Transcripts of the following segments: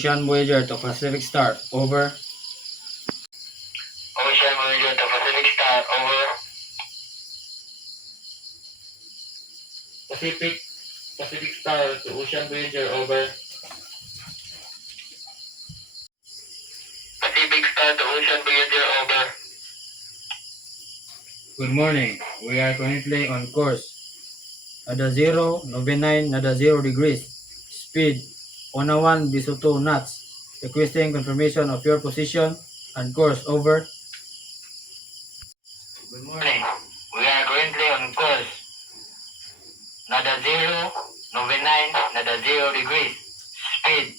Ocean Voyager to Pacific Star. Over. Ocean Voyager to Pacific Star. Over. Pacific Star to Ocean Voyager. Over. Pacific Star to Ocean Voyager. Over. Good morning. We are currently on course. Nada 0, 99, nada 0 degrees. Speed 101 Bisoto knots. Requesting confirmation of your position and course. Over. Good morning. We are currently on course. Nada 0, 99, nada 0 degrees. Speed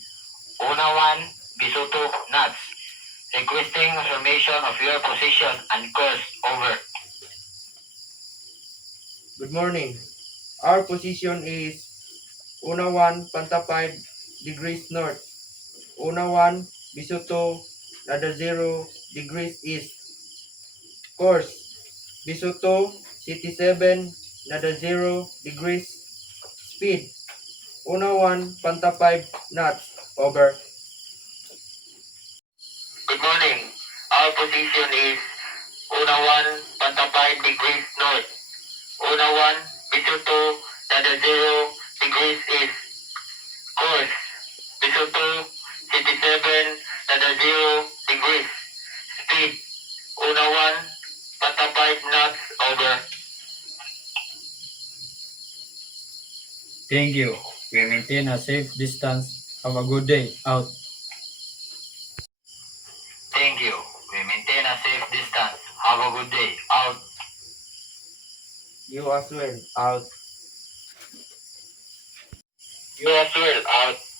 101 Bisoto knots. Requesting confirmation of your position and course. Over. Good morning. Our position is 1 Panta 5 degrees north, 1 Bisuto, nada 0 degrees east. Course, Bisuto, City 7, nada 0 degrees. Speed, 1 Panta 5 knots. Over. Good morning. Our position is 1 Panta 5 degrees north, 1 Bisuto, nada 0 degrees east. Course, Bisuto, City 7, nada 0 degrees. Speed, 1 Panta 5 knots. Over. Thank you. We maintain a safe distance. Have a good day. Out. Thank you. We maintain a safe distance. Have a good day. Out. You as well. Out. You as well. Out.